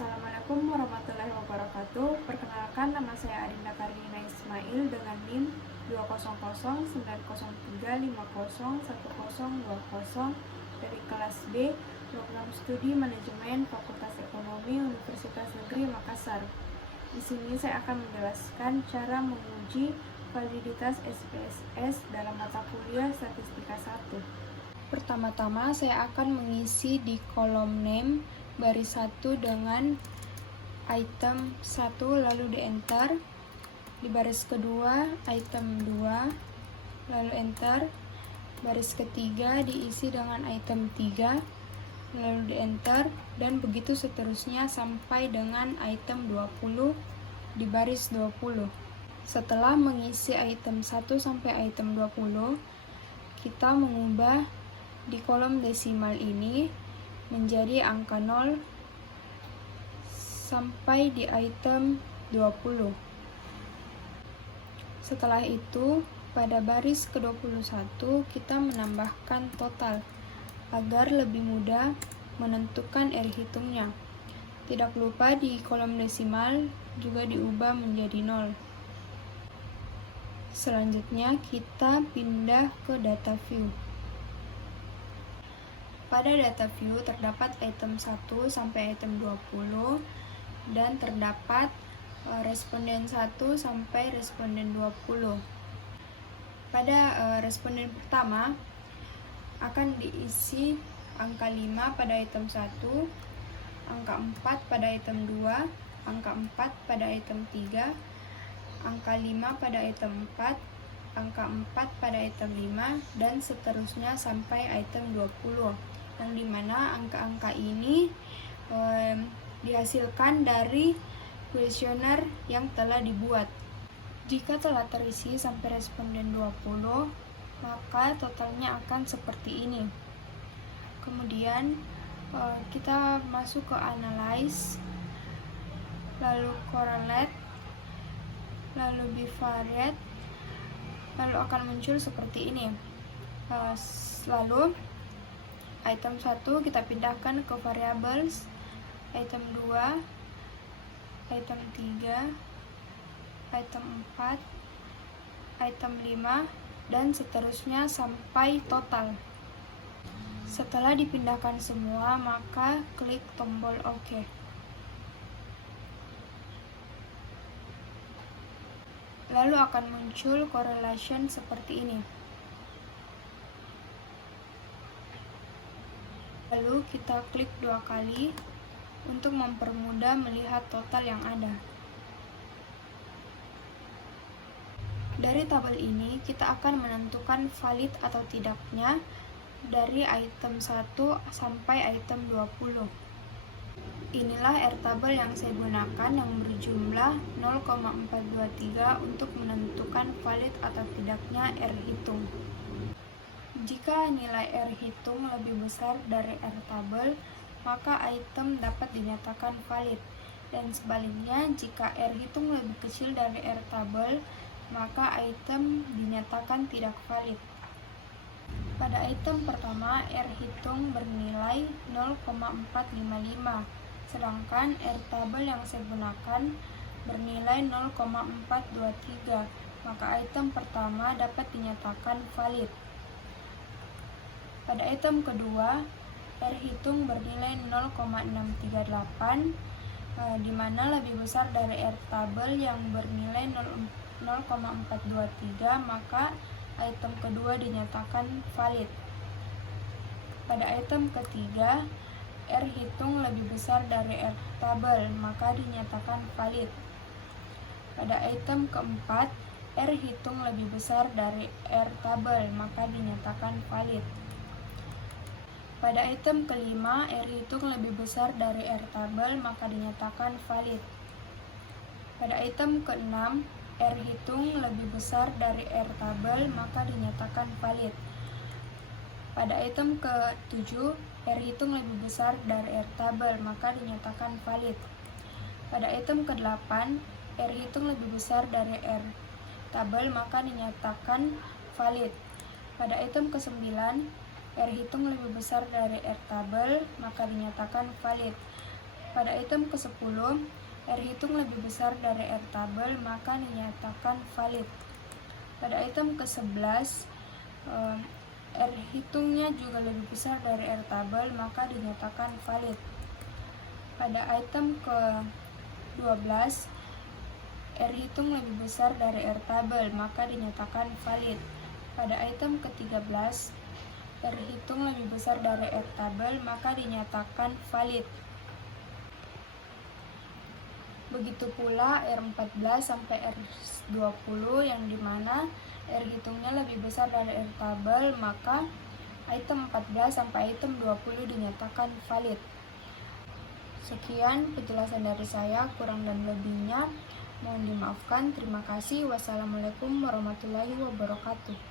Assalamualaikum warahmatullahi wabarakatuh. Perkenalkan, nama saya Arinda Karinina Ismail dengan NIM 2009093501020 dari kelas B, program studi manajemen Fakultas Ekonomi Universitas Negeri Makassar. Di sini saya akan menjelaskan cara menguji validitas SPSS dalam mata kuliah Statistika 1. Pertama-tama saya akan mengisi di kolom name baris 1 dengan item 1 lalu di enter. Di baris kedua item 2 lalu enter. Baris ketiga diisi dengan item 3 lalu di enter, dan begitu seterusnya sampai dengan item 20 di baris 20. Setelah mengisi item 1 sampai item 20, kita mengubah di kolom desimal ini menjadi angka 0 sampai di item 20. Setelah itu, pada baris ke-21 kita menambahkan total agar lebih mudah menentukan R hitungnya. Tidak lupa di kolom desimal juga diubah menjadi 0. Selanjutnya kita pindah ke data view. Pada data view terdapat item 1 sampai item 20 dan terdapat responden 1 sampai responden 20. Pada responden pertama akan diisi angka 5 pada item 1, angka 4 pada item 2, angka 4 pada item 3, angka 5 pada item 4, angka 4 pada item 5, dan seterusnya sampai item 20. Yang dimana angka-angka ini dihasilkan dari kuesioner yang telah dibuat. Jika telah terisi sampai responden 20, maka totalnya akan seperti ini. Kemudian kita masuk ke analyze, lalu correlate, lalu bivariate, lalu akan muncul seperti ini. Lalu item 1 kita pindahkan ke variables, item 2, item 3, item 4, item 5, dan seterusnya sampai total. Setelah dipindahkan semua, maka klik tombol OK. Lalu akan muncul correlation seperti ini. Lalu kita klik 2 kali untuk mempermudah melihat total yang ada. Dari tabel ini kita akan menentukan valid atau tidaknya dari item 1 sampai item 20. Inilah R tabel yang saya gunakan yang berjumlah 0,423 untuk menentukan valid atau tidaknya R hitung. Jika nilai R hitung lebih besar dari R tabel, maka item dapat dinyatakan valid, dan sebaliknya jika R hitung lebih kecil dari R tabel, maka item dinyatakan tidak valid. Pada item pertama, R hitung bernilai 0,455, sedangkan R tabel yang saya gunakan bernilai 0,423, maka item pertama dapat dinyatakan valid. Pada item kedua, R hitung bernilai 0,638, di mana lebih besar dari R tabel yang bernilai 0,423, maka item kedua dinyatakan valid. Pada item ketiga, R hitung lebih besar dari R tabel, maka dinyatakan valid. Pada item keempat, R hitung lebih besar dari R tabel, maka dinyatakan valid. Pada item kelima, R hitung lebih besar dari R tabel, maka dinyatakan valid. Pada item keenam, R hitung lebih besar dari R tabel, maka dinyatakan valid. Pada item ke-7, R hitung lebih besar dari R tabel, maka dinyatakan valid. Pada item ke-8, R hitung lebih besar dari R tabel, maka dinyatakan valid. Pada item ke-9, R hitung lebih besar dari R tabel, maka dinyatakan valid. Pada item ke-10, R hitung lebih besar dari R tabel, maka dinyatakan valid. Pada item ke-11, R hitungnya juga lebih besar dari R tabel, maka dinyatakan valid. Pada item ke-12, R hitung lebih besar dari R tabel, maka dinyatakan valid. Pada item ke-13, R hitung lebih besar dari R tabel, maka dinyatakan valid. Begitu pula R14 sampai R20 yang dimana R hitungnya lebih besar dari R tabel, maka item 14 sampai item 20 dinyatakan valid. Sekian penjelasan dari saya, kurang dan lebihnya mohon dimaafkan. Terima kasih. Wassalamualaikum warahmatullahi wabarakatuh.